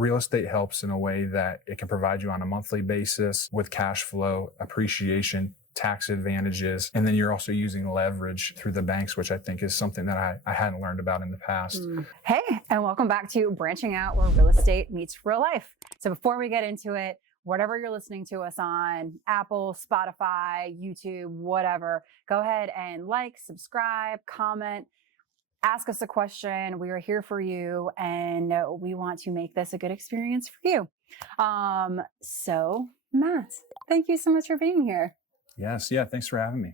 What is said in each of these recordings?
real estate helps in a way that it can provide you on a monthly basis with cash flow, appreciation, tax advantages, and then you're also using leverage through the banks, which I think is something that I hadn't learned about in the past. Hey, and welcome back to Branching Out, where real estate meets real life. So before we get into it, whatever you're listening to us on, Apple, Spotify, YouTube, whatever, go ahead and like, subscribe, comment, ask us a question. We are here for you, and we want to make this a good experience for you. So Matt, thank you so much for being here. Yes. Yeah. Thanks for having me.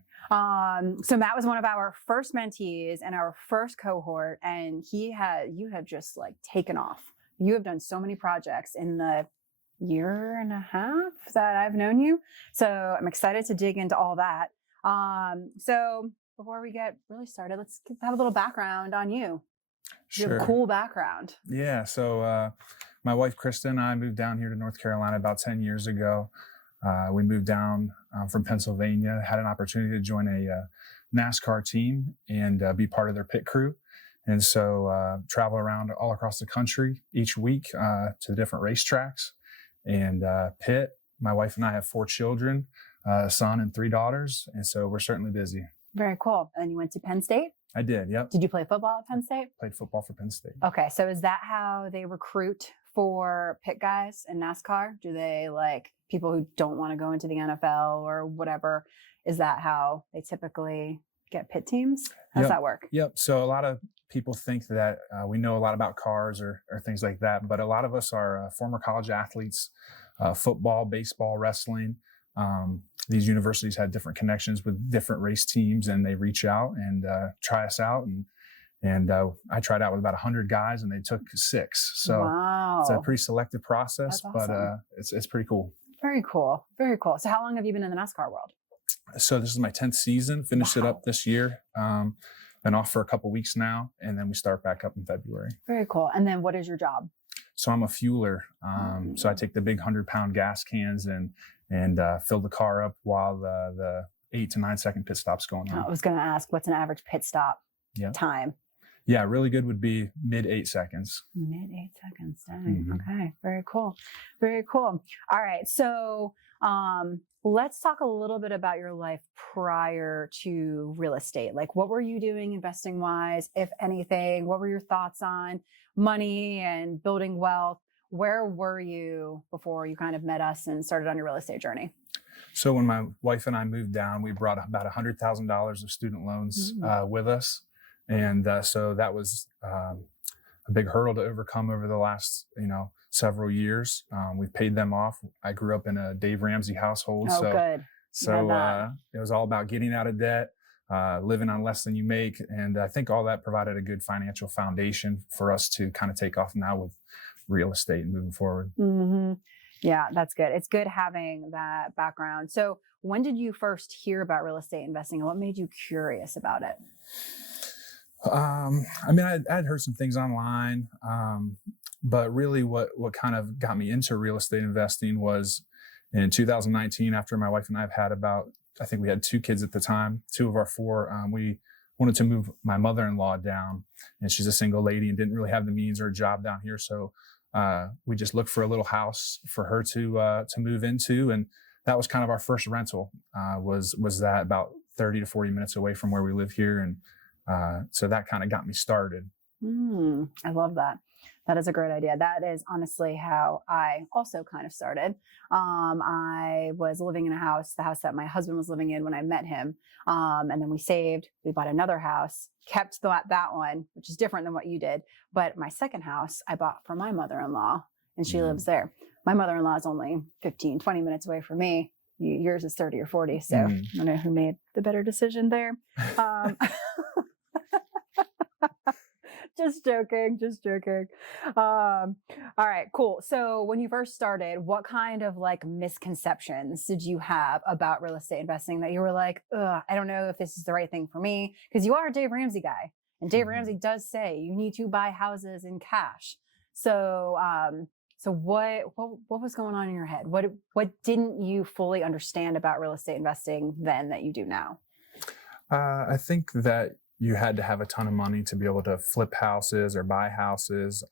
So Matt was one of our first mentees and our first cohort, and you have just like taken off. You have done so many projects in the year and a half that I've known you. So I'm excited to dig into all that. So before we get really started, let's have a little background on you. Sure. You have a cool background. Yeah. So, my wife, Christina, and I moved down here to North Carolina about 10 years ago. We moved down from Pennsylvania, had an opportunity to join a NASCAR team and be part of their pit crew. And so travel around all across the country each week to the different racetracks and pit. My wife and I have 4 children, a son and 3 daughters. And so we're certainly busy. Very cool. And you went to Penn State? I did, yep. Did you play football at Penn State? Played football for Penn State. Okay, so is that how they recruit for pit guys in NASCAR? Do they like people who don't want to go into the NFL or whatever? Is that how they typically get pit teams? How does that work? Yep. So a lot of people think that we know a lot about cars or things like that, but a lot of us are former college athletes, football, baseball, wrestling. These universities had different connections with different race teams, and they reach out and try us out. And I tried out with about 100 guys, and they took 6. So wow. It's a pretty selective process, That's but awesome. it's pretty cool. Very cool. Very cool. So how long have you been in the NASCAR world? So this is my 10th season. Finished it up this year. Been off for a couple weeks now, and then we start back up in February. Very cool. And then what is your job? So I'm a fueler. So I take the big 100-pound gas cans and fill the car up while the 8 to 9 second pit stop's going on. I was going to ask, what's an average pit stop time? Yeah, really good would be mid 8 seconds. Mid 8 seconds. Dang. Okay. Very cool. Very cool. All right. So let's talk a little bit about your life prior to real estate. Like, what were you doing investing wise, if anything? What were your thoughts on money and building wealth? Where were you before you kind of met us and started on your real estate journey? So when my wife and I moved down, we brought about $100,000 of student loans with us. And so that was a big hurdle to overcome over the last, several years. We've paid them off. I grew up in a Dave Ramsey household. Oh, good. So it was all about getting out of debt, living on less than you make. And I think all that provided a good financial foundation for us to kind of take off now with real estate and moving forward. Mm-hmm. Yeah, that's good. It's good having that background. So when did you first hear about real estate investing, and what made you curious about it? I'd heard some things online, but really what kind of got me into real estate investing was in 2019, after my wife and I have had I think we had 2 kids at the time, 2 of our 4, we wanted to move my mother-in-law down, and she's a single lady and didn't really have the means or a job down here. So we just looked for a little house for her to move into. And that was kind of our first rental, was that about 30 to 40 minutes away from where we live here. And so that kind of got me started. I love that. That is a great idea. That is honestly how I also kind of started. I was living in the house that my husband was living in when I met him. And then we saved, we bought another house, kept that one, which is different than what you did. But my second house I bought for my mother-in-law, and she lives there. My mother-in-law is only 15, 20 minutes away from me. Yours is 30 or 40. So I don't know who made the better decision there. Just joking. All right, cool. So when you first started, what kind of like misconceptions did you have about real estate investing that you were like, I don't know if this is the right thing for me? Because you are a Dave Ramsey guy, and Dave Ramsey does say you need to buy houses in cash. So, what was going on in your head? What didn't you fully understand about real estate investing then that you do now? I think that you had to have a ton of money to be able to flip houses or buy houses.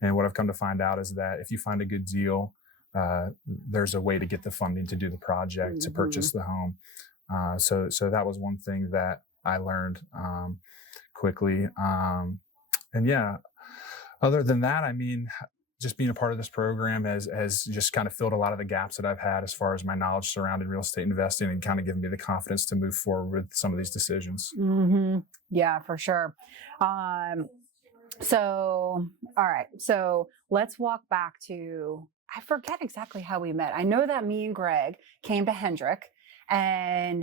And what I've come to find out is that if you find a good deal, there's a way to get the funding to do the project, to purchase the home. So that was one thing that I learned quickly. And yeah, other than that, I mean, just being a part of this program has just kind of filled a lot of the gaps that I've had as far as my knowledge surrounding real estate investing, and kind of given me the confidence to move forward with some of these decisions. Yeah, for sure. So, all right. So let's walk back to, I forget exactly how we met. I know that me and Greg came to Hendrick, and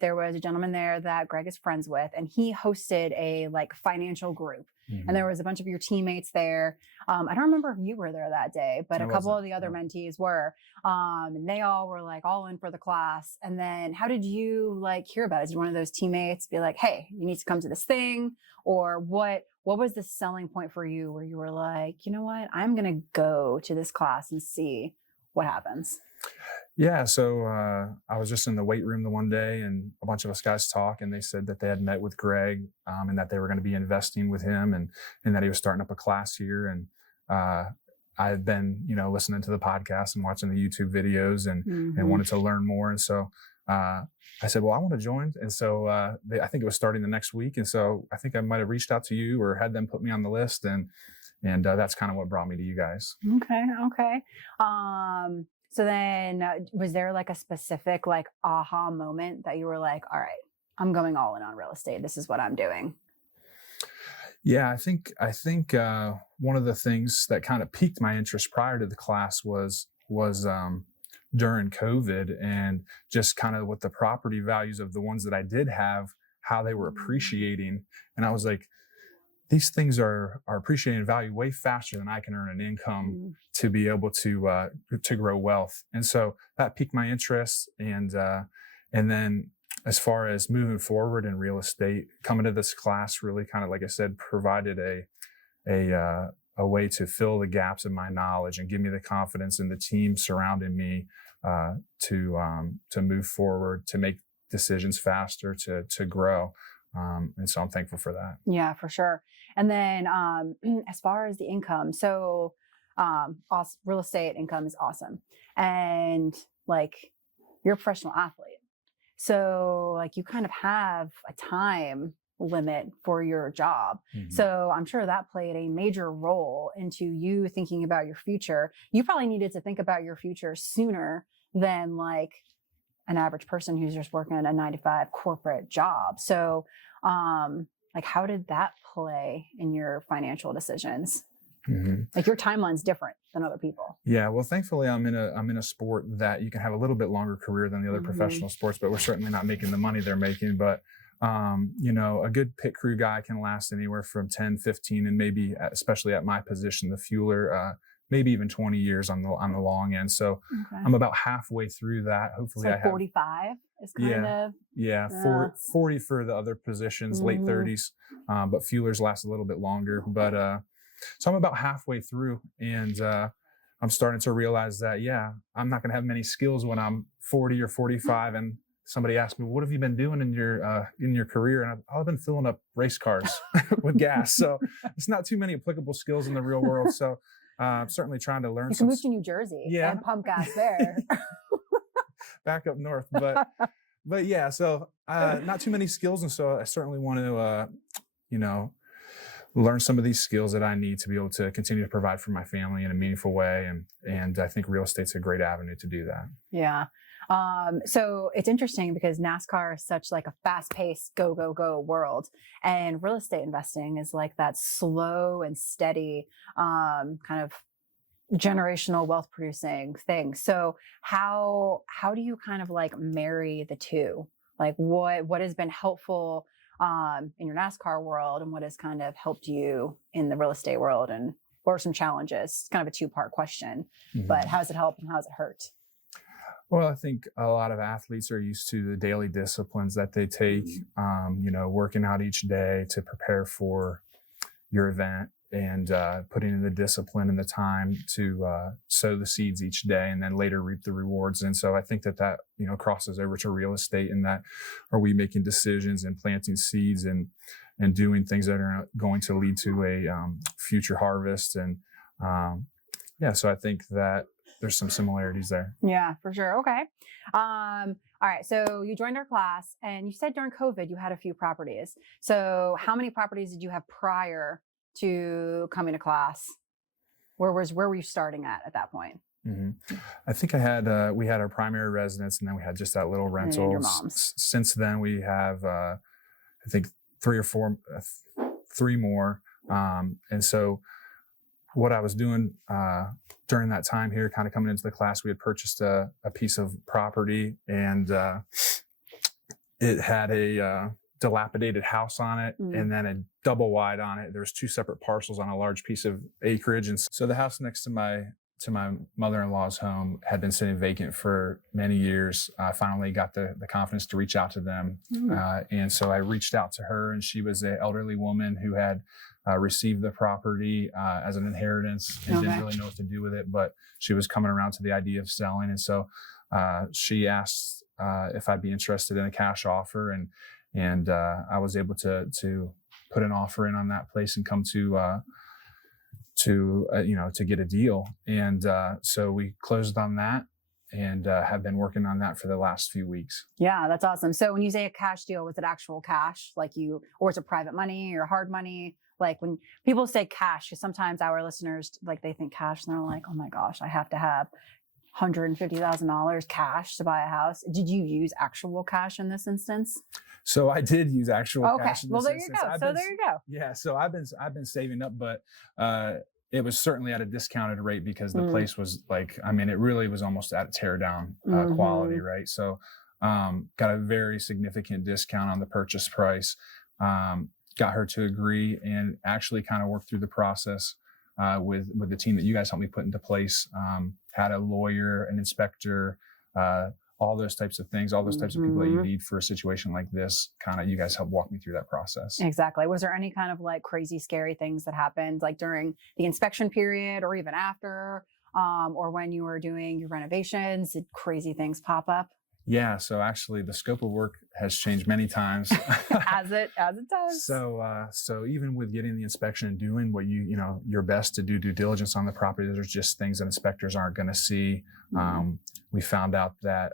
there was a gentleman there that Greg is friends with, and he hosted a like financial group. And there was a bunch of your teammates there. I don't remember if you were there that day, but a couple of the other mentees were. And they all were like all in for the class. And then how did you like hear about it? Did one of those teammates be like, hey, you need to come to this thing? Or what was the selling point for you where you were like, you know what, I'm going to go to this class and see what happens? Yeah, so I was just in the weight room the one day, and a bunch of us guys talk, and they said that they had met with Greg, and that they were going to be investing with him, and that he was starting up a class here. And I had been, listening to the podcast and watching the YouTube videos, and wanted to learn more. And so I said, well, I want to join. And so I think it was starting the next week. And so I think I might have reached out to you or had them put me on the list, and that's kind of what brought me to you guys. Okay. So then was there like a specific like aha moment that you were like, all right, I'm going all in on real estate. This is what I'm doing? Yeah, I think one of the things that kind of piqued my interest prior to the class was during COVID, and just kind of with the property values of the ones that I did have, how they were appreciating. And I was like, these things are appreciating in value way faster than I can earn an income to be able to grow wealth. And so that piqued my interest. And then as far as moving forward in real estate, coming to this class really kind of, like I said, provided a way to fill the gaps in my knowledge and give me the confidence in the team surrounding me to move forward, to make decisions faster, to grow. And so I'm thankful for that. Yeah, for sure. And then as far as the income, so real estate income is awesome. And like you're a professional athlete. So like you kind of have a time limit for your job. So I'm sure that played a major role into you thinking about your future. You probably needed to think about your future sooner than like an average person who's just working a 9-to-5 corporate job. So like how did that play in your financial decisions? Like your timeline's different than other people. Yeah, well, thankfully I'm in a sport that you can have a little bit longer career than the other professional sports, but we're certainly not making the money they're making. But a good pit crew guy can last anywhere from 10, 15, and maybe, especially at my position, the fueler, maybe even 20 years on the long end. So I'm about halfway through that. Hopefully, so I have 45 is kind of 40 for the other positions, late 30s, but fuelers last a little bit longer. But so I'm about halfway through, and I'm starting to realize that I'm not going to have many skills when I'm 40 or 45, and somebody asked me, what have you been doing in your career? And I've been filling up race cars with gas. So it's not too many applicable skills in the real world. So I'm certainly trying to learn. You can move to New Jersey and pump gas there. Back up north. But yeah, so not too many skills. And so I certainly want to, learn some of these skills that I need to be able to continue to provide for my family in a meaningful way. And I think real estate's a great avenue to do that. Yeah. So it's interesting because NASCAR is such like a fast-paced go, go, go world. And real estate investing is like that slow and steady kind of generational wealth producing thing. So how do you kind of like marry the two? Like what has been helpful in your NASCAR world, and what has kind of helped you in the real estate world, and what are some challenges? It's kind of a two-part question, but how's it helped and how's it hurt? Well, I think a lot of athletes are used to the daily disciplines that they take, working out each day to prepare for your event. and putting in the discipline and the time to sow the seeds each day and then later reap the rewards. And so I think that crosses over to real estate, in that are we making decisions and planting seeds and doing things that are going to lead to a future harvest. And so I think that there's some similarities there. Yeah, for sure. Okay. All right. So you joined our class, and you said during COVID you had a few properties. So how many properties did you have prior to coming to class? Where were you starting at that point? Mm-hmm. I think we had our primary residence, and then we had just that little rental. And your mom's. Since then, we have I think three more. And so what I was doing during that time here, kind of coming into the class, we had purchased a piece of property, and it had a dilapidated house on it, and then a double wide on it. There's two separate parcels on a large piece of acreage. And so the house next to my mother-in-law's home had been sitting vacant for many years. I finally got the confidence to reach out to them. And so I reached out to her, and she was an elderly woman who had received the property as an inheritance and didn't really know what to do with it, but she was coming around to the idea of selling. And so she asked if I'd be interested in a cash offer, and I was able to put an offer in on that place and come to get a deal. And so we closed on that and have been working on that for the last few weeks. Yeah, that's awesome. So when you say a cash deal, was it actual cash, or is it private money or hard money? Like when people say cash, sometimes our listeners, they think cash and they're like, oh my gosh, I have to have $150,000 cash to buy a house. Did you use actual cash in this instance? So I did use actual cash. Well, there you go. There you go. Yeah. So I've been saving up, but it was certainly at a discounted rate because the place was it really was almost at a tear down quality, right? So got a very significant discount on the purchase price. Got her to agree, and actually kind of worked through the process with the team that you guys helped me put into place. Had a lawyer, an inspector, all those types of things, all those types of people that you need for a situation like this. Kind of, you guys helped walk me through that process. Exactly. Was there any kind of crazy, scary things that happened during the inspection period or even after, or when you were doing your renovations? Did crazy things pop up? Yeah. So actually the scope of work has changed many times. as it does. So even with getting the inspection and doing what your best to do due diligence on the property, there's just things that inspectors aren't going to see. We found out that,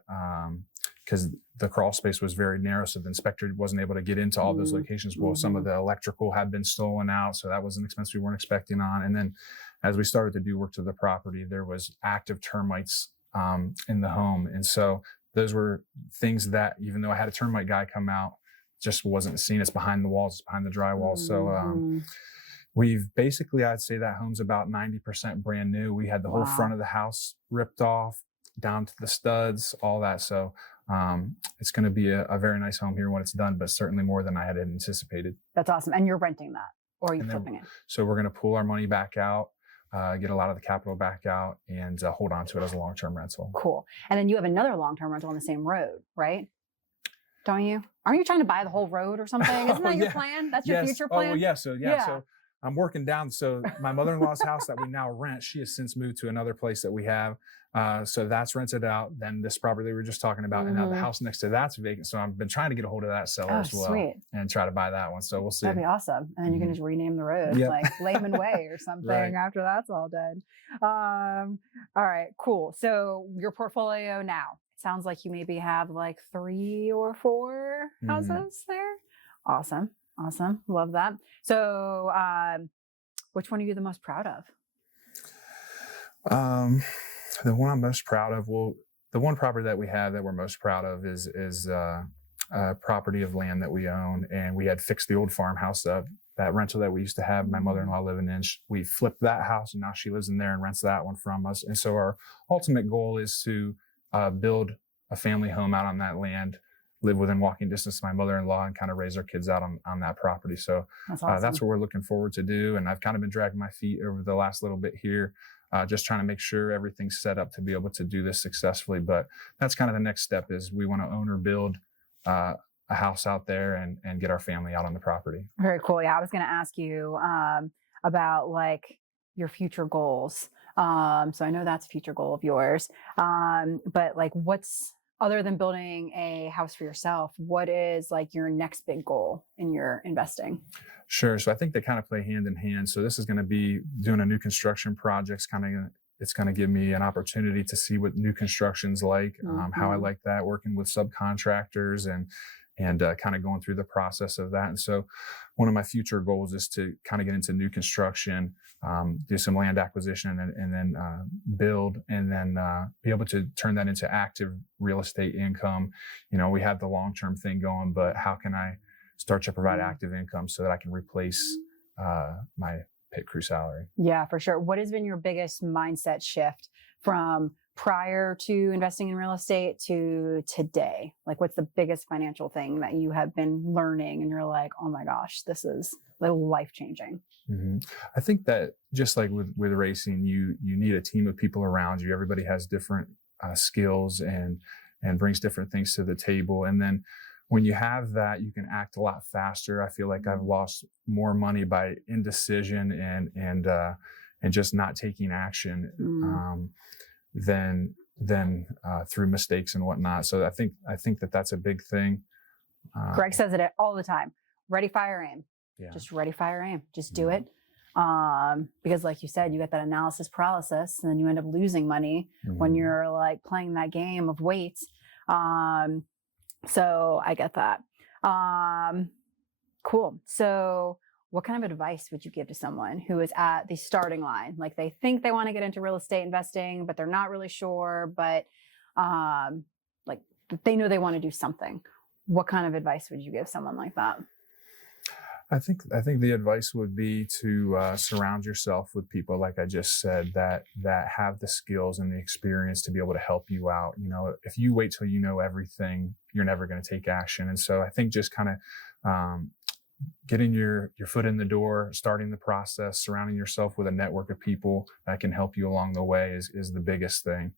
because the crawl space was very narrow, so the inspector wasn't able to get into all those locations. Well, some of the electrical had been stolen out, so that was an expense we weren't expecting on. And then as we started to do work to the property, there was active termites in the home. And so those were things that, even though I had a termite guy come out, just wasn't seen. It's behind the walls, behind the drywall. So we've basically, I'd say that home's about 90% brand new. We had the whole front of the house ripped off, down to the studs, all that. So it's going to be a very nice home here when it's done, but certainly more than I had anticipated. That's awesome. And you're renting that, or are you flipping it? So we're going to pull our money back out, get a lot of the capital back out, and hold on to it as a long-term rental. Cool. And then you have another long-term rental on the same road, right? Don't you? Aren't you trying to buy the whole road or something? Isn't that your plan? That's your future plan? Oh, yeah. So I'm working down. So my mother-in-law's house that we now rent, she has since moved to another place that we have. So that's rented out. Then this property we were just talking about, and now the house next to that's vacant. So I've been trying to get a hold of that seller as well, and try to buy that one. So we'll see. That'd be awesome. And then you can just rename the road like Layman Way or something after that's all done. All right, cool. So your portfolio now, sounds like you maybe have 3 or 4 houses there. Awesome. Love that. So which one are you the most proud of? The one I'm most proud of, the one property that we have that we're most proud of is a property of land that we own, and we had fixed the old farmhouse up. That rental that we used to have my mother-in-law living in, we flipped that house, and now she lives in there and rents that one from us. And so our ultimate goal is to build a family home out on that land, live within walking distance to my mother-in-law, and kind of raise our kids out on that property. So that's what we're looking forward to do. And I've kind of been dragging my feet over the last little bit here, just trying to make sure everything's set up to be able to do this successfully. But that's kind of the next step, is we want to own or build a house out there and get our family out on the property. Very cool. Yeah, I was going to ask you, about like your future goals. So I know that's a future goal of yours. But like, what's other than building a house for yourself, what is like your next big goal in your investing? Sure. So I think they kind of play hand in hand. So this is going to be doing a new construction projects, it's going to give me an opportunity to see what new construction's like, how I like that, working with subcontractors and kind of going through the process of that. And so one of my future goals is to kind of get into new construction, do some land acquisition and then build, and then be able to turn that into active real estate income. We have the long-term thing going, but how can I start to provide active income so that I can replace my pit crew salary? Yeah, for sure. What has been your biggest mindset shift from prior to investing in real estate to today? Like, what's the biggest financial thing that you have been learning and you're like, oh my gosh, this is life changing? I think that just like with racing, you need a team of people around you. Everybody has different skills and brings different things to the table. And then when you have that, you can act a lot faster. I feel like I've lost more money by indecision and just not taking action than through mistakes and whatnot. So I think that that's a big thing. Greg says it all the time. Ready, fire, aim. Yeah. Just ready, fire, aim. Just do it. Because like you said, you get that analysis paralysis and then you end up losing money when you're like playing that game of weights. So I get that. Cool. So what kind of advice would you give to someone who is at the starting line? Like they think they want to get into real estate investing, but they're not really sure, but like they know they want to do something. What kind of advice would you give someone like that? I think the advice would be to surround yourself with people, like I just said, that have the skills and the experience to be able to help you out. If you wait till you know everything, you're never going to take action. And so I think just kind of getting your foot in the door, starting the process, surrounding yourself with a network of people that can help you along the way is the biggest thing.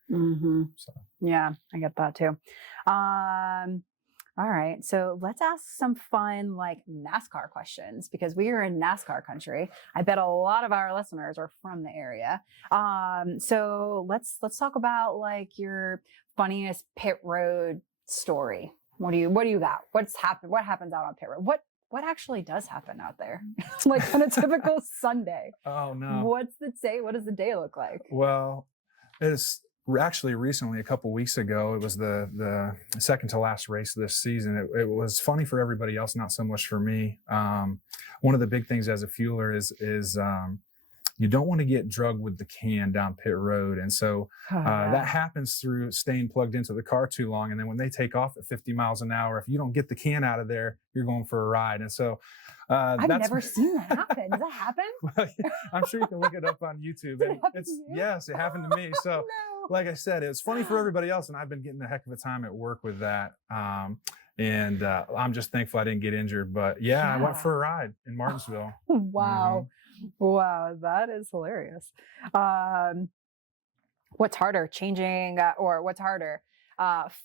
So. Yeah, I get that too. All right. So let's ask some fun like NASCAR questions because we are in NASCAR country. I bet a lot of our listeners are from the area. So let's talk about like your funniest pit road story. What do you got? What's happened? What happens out on pit road? What actually does happen out there? It's like on a typical Sunday. Oh no. What's the day? What does the day look like? Well, it's actually recently, a couple weeks ago, it was the second to last race of this season. It was funny for everybody else, not so much for me. One of the big things as a fueler is you don't want to get drugged with the can down pit road. And so that happens through staying plugged into the car too long. And then when they take off at 50 miles an hour, if you don't get the can out of there, you're going for a ride. And so I've never seen that happen. Does that happen? Well, yeah, I'm sure you can look it up on YouTube. Yes, it happened to me. So like I said, it's funny for everybody else. And I've been getting a heck of a time at work with that. And I'm just thankful I didn't get injured. But yeah, I went for a ride in Martinsville. Wow. Wow, that is hilarious. What's harder,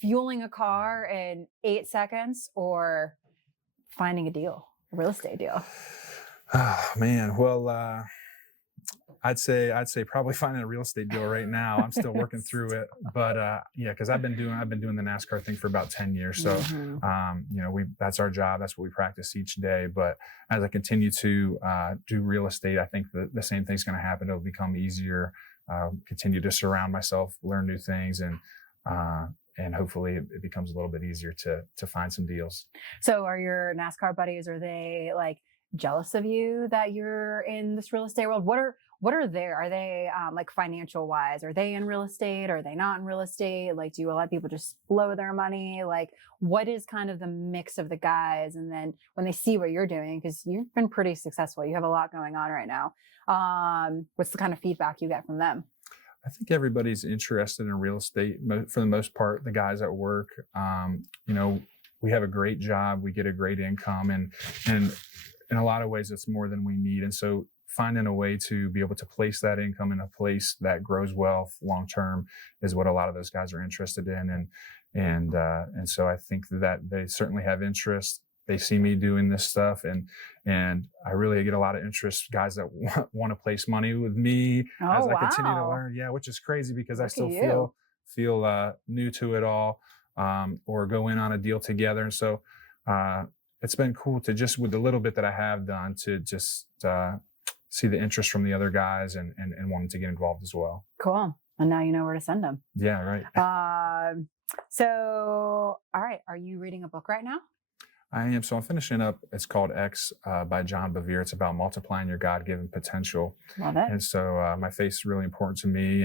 fueling a car in 8 seconds or finding a real estate deal? Oh man, well, I'd say probably finding a real estate deal right now. I'm still working through it, but yeah, because I've been doing the NASCAR thing for about 10 years. So that's our job. That's what we practice each day. But as I continue to do real estate, I think the same thing's going to happen. It'll become easier. Continue to surround myself, learn new things, and hopefully it becomes a little bit easier to find some deals. So are your NASCAR buddies, are they like jealous of you that you're in this real estate world? Are they like financial wise? Are they in real estate? Are they not in real estate? Like, do a lot of people just blow their money? Like, what is kind of the mix of the guys? And then when they see what you're doing, because you've been pretty successful, you have a lot going on right now. What's the kind of feedback you get from them? I think everybody's interested in real estate for the most part. The guys at work, we have a great job, we get a great income, and in a lot of ways, it's more than we need. And so finding a way to be able to place that income in a place that grows wealth long term is what a lot of those guys are interested in. And so I think that they certainly have interest. they see me doing this stuff, and I really get a lot of interest, guys that want to place money with me as I continue to learn. Yeah, which is crazy because I still feel new to it all, or go in on a deal together. And so it's been cool to just, with the little bit that I have done, to just see the interest from the other guys and wanting to get involved as well. Cool. And now you know where to send them. Yeah, right. So, all right. Are you reading a book right now? I am. So I'm finishing up. It's called X by John Bevere. It's about multiplying your God-given potential. Love it. And so my faith is really important to me,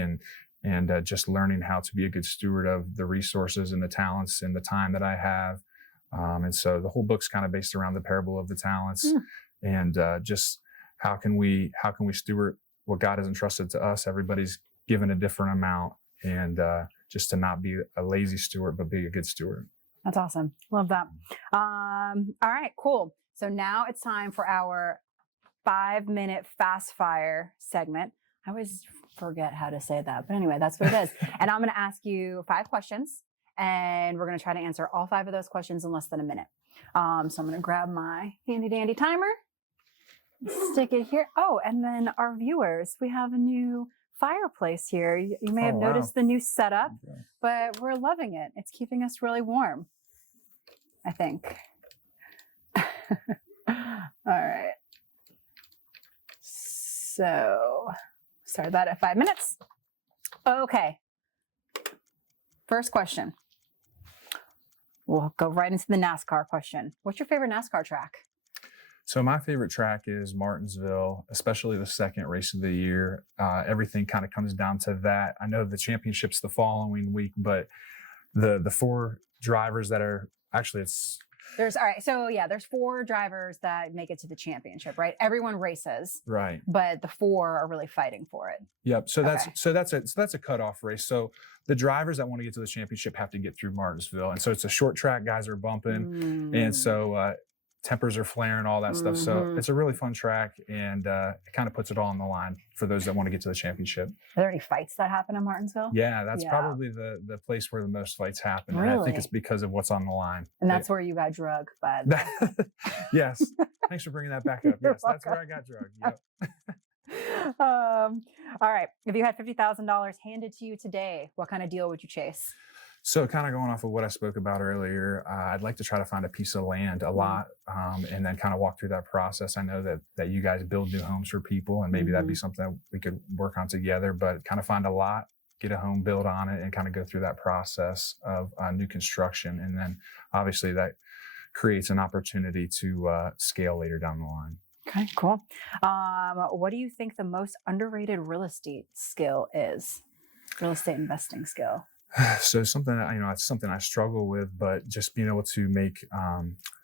and just learning how to be a good steward of the resources and the talents and the time that I have. And so the whole book's kind of based around the parable of the talents, and just how can we steward what God has entrusted to us. Everybody's given a different amount, and just to not be a lazy steward, but be a good steward. That's awesome. Love that. All right, cool. So now it's time for our 5-minute fast fire segment. I always forget how to say that, but anyway, that's what it is. And I'm going to ask you 5 questions, and we're going to try to answer all 5 of those questions in less than a minute. So I'm going to grab my handy dandy timer, stick it here. Oh, and then our viewers, we have a new fireplace here. You may have noticed the new setup, but we're loving it. It's keeping us really warm, I think. All right. So start that at 5 minutes. Okay. First question. We'll go right into the NASCAR question. What's your favorite NASCAR track? So my favorite track is Martinsville, especially the second race of the year. Everything kind of comes down to that. I know the championship's the following week, but the 4 drivers that are actually there's 4 drivers that make it to the championship, right? Everyone races, right? But the 4 are really fighting for it. Yep. So that's a cutoff race. So the drivers that want to get to the championship have to get through Martinsville, and so it's a short track. Guys are bumping, and so tempers are flaring, all that stuff. So it's a really fun track, and it kind of puts it all on the line for those that want to get to the championship. Are there any fights that happen in Martinsville? Yeah, that's probably the place where the most fights happen. Really? And I think it's because of what's on the line. And that's where you got drugged, but yes. Thanks for bringing that back up. Yes, that's where I got drugged. Yep. All right. If you had $50,000 handed to you today, what kind of deal would you chase? So kind of going off of what I spoke about earlier, I'd like to try to find a piece of land a lot, and then kind of walk through that process. I know that you guys build new homes for people, and maybe that'd be something that we could work on together, but kind of find a lot, get a home built on it, and kind of go through that process of new construction. And then obviously that creates an opportunity to scale later down the line. Okay, cool. What do you think the most underrated real estate skill is? Real estate investing skill? So something that, it's something I struggle with, but just being able to make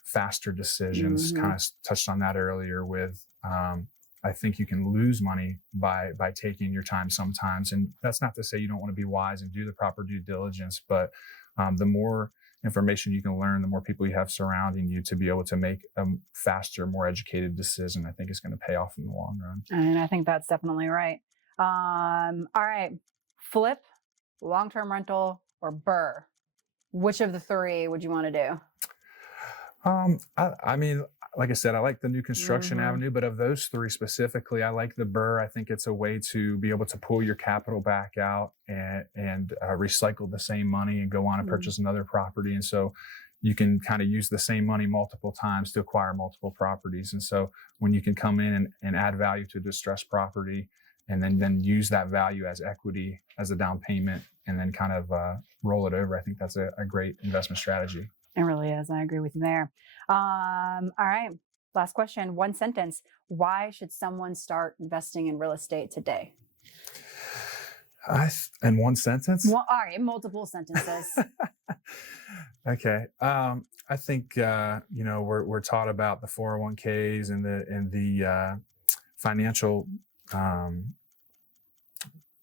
faster decisions, kind of touched on that earlier with, I think you can lose money by taking your time sometimes. And that's not to say you don't want to be wise and do the proper due diligence, but the more information you can learn, the more people you have surrounding you to be able to make a faster, more educated decision, I think is going to pay off in the long run. And I think that's definitely right. All right. Flip, long-term rental, or BRRRR? Which of the 3 would you want to do? I mean, like I said, I like the new construction avenue, but of those 3 specifically, I like the BRRRR. I think it's a way to be able to pull your capital back out and recycle the same money and go on and purchase another property. And so you can kind of use the same money multiple times to acquire multiple properties. And so when you can come in and add value to a distressed property, and then use that value as equity, as a down payment, and then kind of roll it over, I think that's a great investment strategy. It really is. I agree with you there. All right. Last question. 1 sentence. Why should someone start investing in real estate today? In 1 sentence? Well, all right. Multiple sentences. Okay. I think, we're taught about the 401ks and the financial,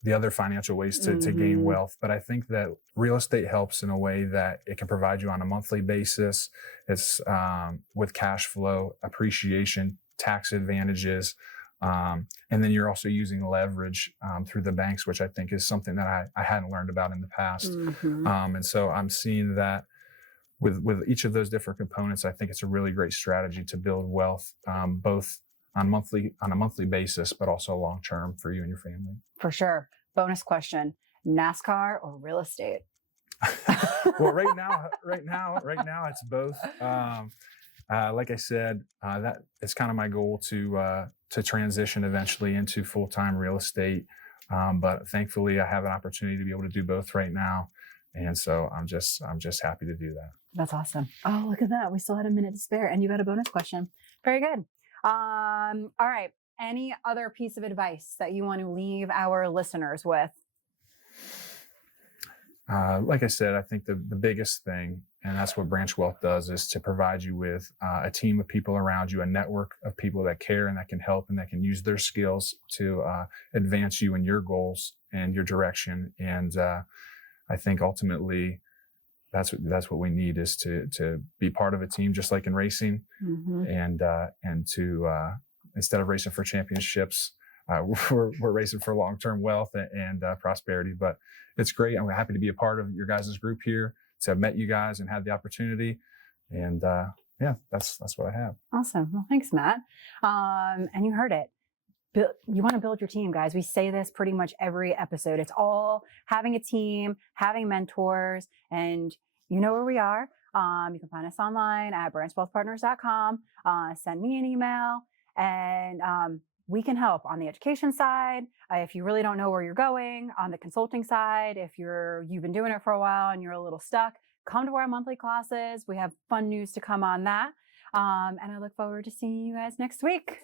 the other financial ways to gain wealth. But I think that real estate helps in a way that it can provide you on a monthly basis. It's with cash flow, appreciation, tax advantages. And then you're also using leverage through the banks, which I think is something that I hadn't learned about in the past. And so I'm seeing that with each of those different components, I think it's a really great strategy to build wealth, both on a monthly basis, but also long term for you and your family. For sure. Bonus question: NASCAR or real estate? Well, right now, it's both. Like I said, that it's kind of my goal to transition eventually into full time real estate. But thankfully, I have an opportunity to be able to do both right now, and so I'm just happy to do that. That's awesome. Oh, look at that. We still had a minute to spare, and you got a bonus question. Very good. All right. Any other piece of advice that you want to leave our listeners with? Like I said, I think the biggest thing, and that's what Branch Wealth does, is to provide you with a team of people around you, a network of people that care and that can help and that can use their skills to advance you in your goals and your direction. And I think ultimately that's what we need, is to be part of a team, just like in racing, and to instead of racing for championships, we're racing for long-term wealth and prosperity. But it's great. I'm happy to be a part of your guys' group here, to have met you guys and had the opportunity. And yeah, that's what I have. Awesome. Well, thanks, Matt. And you heard it. You want to build your team, guys. We say this pretty much every episode. It's all having a team, having mentors, and you know where we are. You can find us online at branchwealthpartners.com. Send me an email, and we can help on the education side. If you really don't know where you're going, on the consulting side, if you've been doing it for a while and you're a little stuck, come to our monthly classes. We have fun news to come on that. And I look forward to seeing you guys next week.